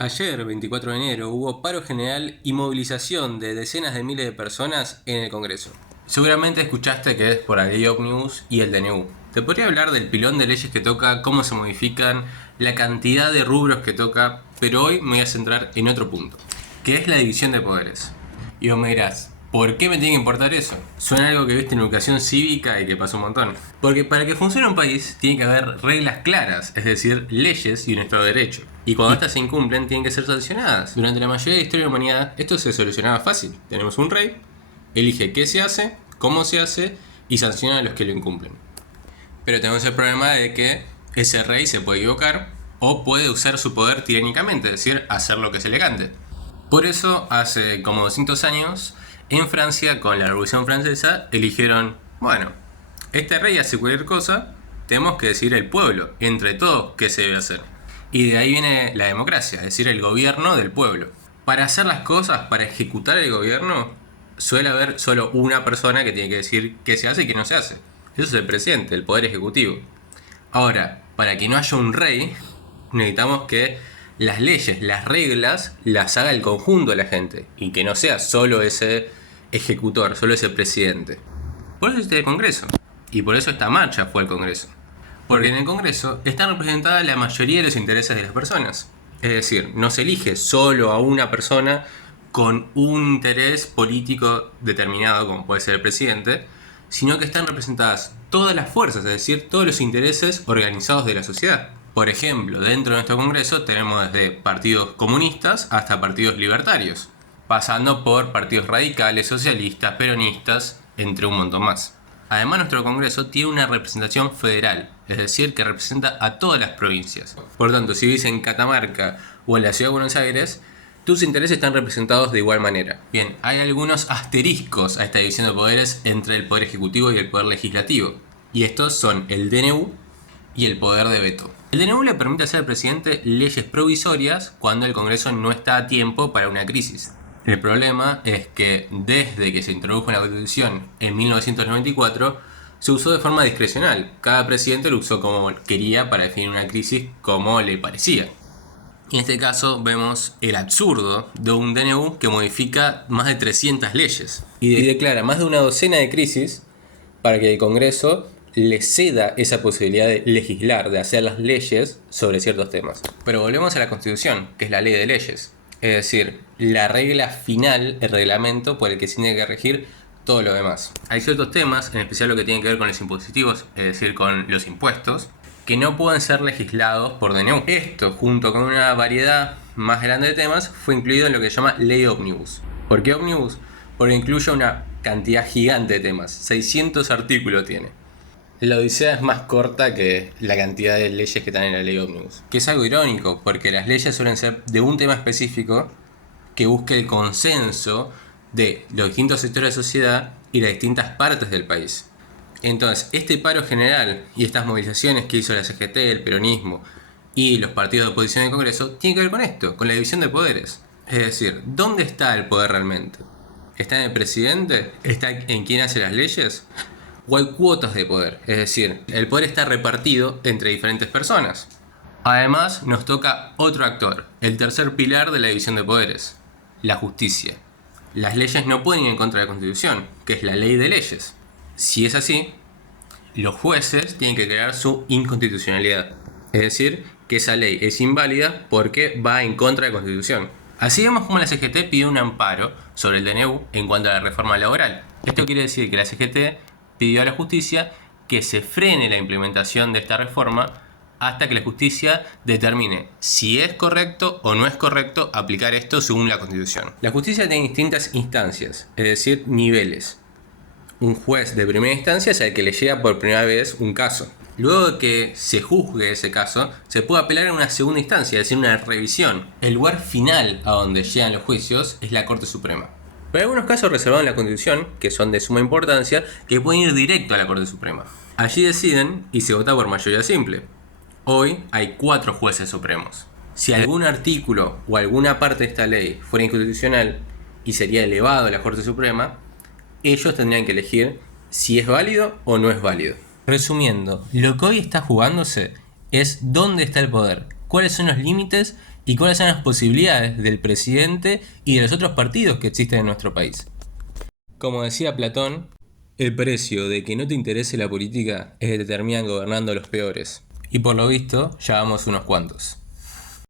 Ayer, 24 de enero, hubo paro general y movilización de decenas de miles de personas en el Congreso. Seguramente escuchaste que es por la ley Ómnibus y el DNU. Te podría hablar del pilón de leyes que toca, cómo se modifican, la cantidad de rubros que toca, pero hoy me voy a centrar en otro punto, que es la división de poderes. Y vos me dirás, ¿por qué me tiene que importar eso? Suena algo que viste en educación cívica y que pasa un montón. Porque para que funcione un país tiene que haber reglas claras, es decir, leyes y un Estado de Derecho. Y cuando estas se incumplen tienen que ser sancionadas. Durante la mayoría de la historia de la humanidad esto se solucionaba fácil. Tenemos un rey, elige qué se hace, cómo se hace y sanciona a los que lo incumplen. Pero tenemos el problema de que ese rey se puede equivocar o puede usar su poder tiránicamente, es decir, hacer lo que se le cante. Por eso, hace como 200 años, en Francia, con la Revolución Francesa, eligieron, bueno, este rey hace cualquier cosa, tenemos que decir el pueblo, entre todos, qué se debe hacer. Y de ahí viene la democracia, es decir, el gobierno del pueblo. Para hacer las cosas, para ejecutar el gobierno, suele haber solo una persona que tiene que decir qué se hace y qué no se hace. Eso es el presidente, el poder ejecutivo. Ahora, para que no haya un rey, necesitamos que las leyes, las reglas, las haga el conjunto de la gente y que no sea solo ese ejecutor, solo ese presidente. Por eso existe el Congreso y por eso esta marcha fue al Congreso. Porque en el Congreso está representada la mayoría de los intereses de las personas. Es decir, no se elige solo a una persona con un interés político determinado, como puede ser el presidente, sino que están representadas todas las fuerzas, es decir, todos los intereses organizados de la sociedad. Por ejemplo, dentro de nuestro Congreso tenemos desde partidos comunistas hasta partidos libertarios, pasando por partidos radicales, socialistas, peronistas, entre un montón más. Además, nuestro Congreso tiene una representación federal, es decir, que representa a todas las provincias. Por tanto, si vives en Catamarca o en la Ciudad de Buenos Aires, tus intereses están representados de igual manera. Bien, hay algunos asteriscos a esta división de poderes entre el Poder Ejecutivo y el Poder Legislativo. Y estos son el DNU y el poder de veto. El DNU le permite hacer al presidente leyes provisorias cuando el Congreso no está a tiempo para una crisis. El problema es que desde que se introdujo en la Constitución en 1994, se usó de forma discrecional. Cada presidente lo usó como quería para definir una crisis como le parecía. En este caso vemos el absurdo de un DNU que modifica más de 300 leyes y declara más de una docena de crisis para que el Congreso le ceda esa posibilidad de legislar, de hacer las leyes sobre ciertos temas. Pero volvemos a la Constitución, que es la ley de leyes. Es decir, la regla final, el reglamento por el que se tiene que regir todo lo demás. Hay ciertos temas, en especial lo que tiene que ver con los impositivos, es decir, con los impuestos, que no pueden ser legislados por DNU. Esto, junto con una variedad más grande de temas, fue incluido en lo que se llama Ley Ómnibus. ¿Por qué Ómnibus? Porque incluye una cantidad gigante de temas, 600 artículos tiene. La odisea es más corta que la cantidad de leyes que están en la ley Ómnibus. Que es algo irónico, porque las leyes suelen ser de un tema específico que busque el consenso de los distintos sectores de sociedad y las distintas partes del país. Entonces, este paro general y estas movilizaciones que hizo la CGT, el peronismo y los partidos de oposición del Congreso tienen que ver con esto, con la división de poderes. Es decir, ¿dónde está el poder realmente? ¿Está en el presidente? ¿Está en quien hace las leyes? ¿O hay cuotas de poder? Es decir, el poder está repartido entre diferentes personas. Además, nos toca otro actor, el tercer pilar de la división de poderes, la justicia. Las leyes no pueden ir en contra de la Constitución, que es la ley de leyes. Si es así, los jueces tienen que crear su inconstitucionalidad. Es decir, que esa ley es inválida porque va en contra de la Constitución. Así vemos como la CGT pidió un amparo sobre el DNU en cuanto a la reforma laboral. Esto quiere decir que la CGT pidió a la justicia que se frene la implementación de esta reforma hasta que la justicia determine si es correcto o no es correcto aplicar esto según la Constitución. La justicia tiene distintas instancias, es decir, niveles. Un juez de primera instancia es el que le llega por primera vez un caso. Luego de que se juzgue ese caso, se puede apelar a una segunda instancia, es decir, una revisión. El lugar final a donde llegan los juicios es la Corte Suprema. Pero hay algunos casos reservados en la Constitución, que son de suma importancia, que pueden ir directo a la Corte Suprema. Allí deciden y se vota por mayoría simple. Hoy hay 4 jueces supremos. Si algún artículo o alguna parte de esta ley fuera inconstitucional y sería elevado a la Corte Suprema, ellos tendrían que elegir si es válido o no es válido. Resumiendo, lo que hoy está jugándose es dónde está el poder, cuáles son los límites y cuáles son las posibilidades del presidente y de los otros partidos que existen en nuestro país. Como decía Platón, el precio de que no te interese la política es que te terminan gobernando los peores. Y por lo visto, ya vamos unos cuantos.